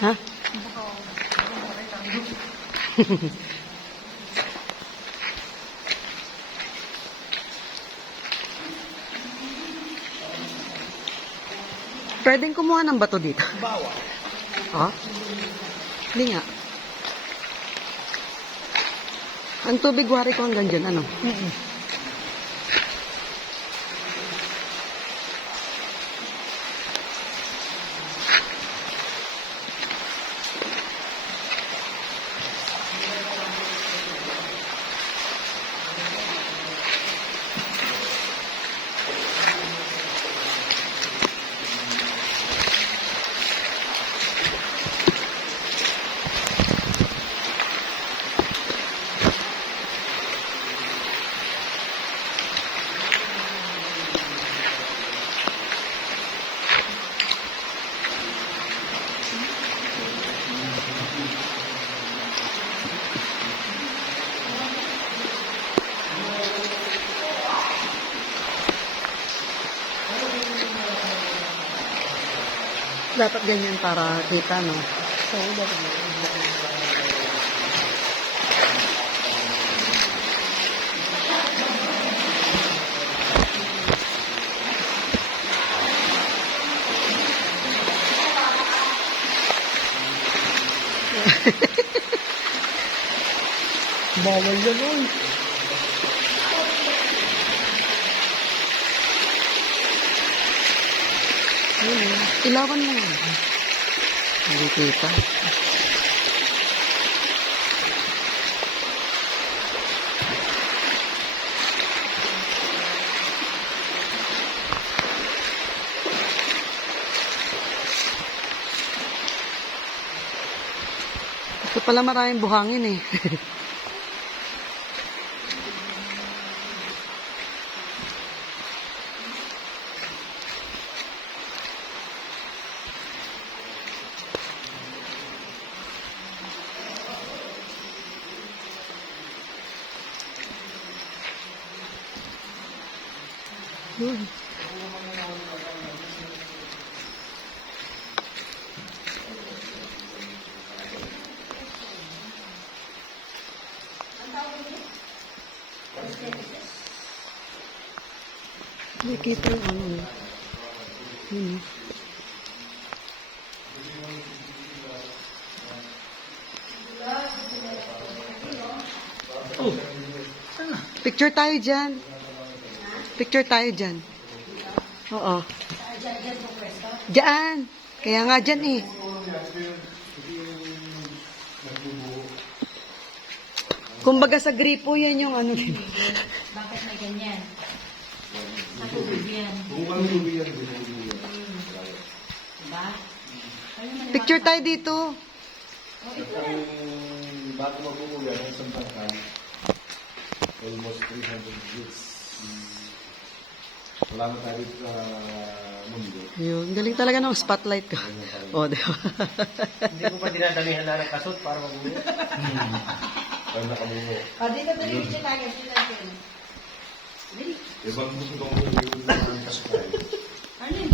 Ha? Pwedeng kumuha ng bato dito. Bawa. Ha? Hindi nga. Ang tubig wari ko hanggang dyan, ano? Dapat ganyan para kita, no? So, dapat bawal yan, oy. Ilawan mo. Hindi kita. Ito pala maraming buhangin eh. Nakita yung ano eh. Yun eh. Oh, sana. Picture tayo dyan. Picture tayo dyan. Oo. Diyan. Kaya nga dyan eh. Kumbaga sa gripo yan yung ano. Bakit may ganyan? Sa tubig yan. Diba? Picture tayo dito. Bago mag-uulan ng isang bangkay, almost 300 years. Wala na tayo sa mundo. Yun. Galing talaga ng spotlight ko. O, di ba? Hindi ko pa dinadalihan na ng kasot para mabuhay. Pag nakamungo. Dito tayo yung tayo. Ibang gusto kong umuwi ng kasukay. Ano yun?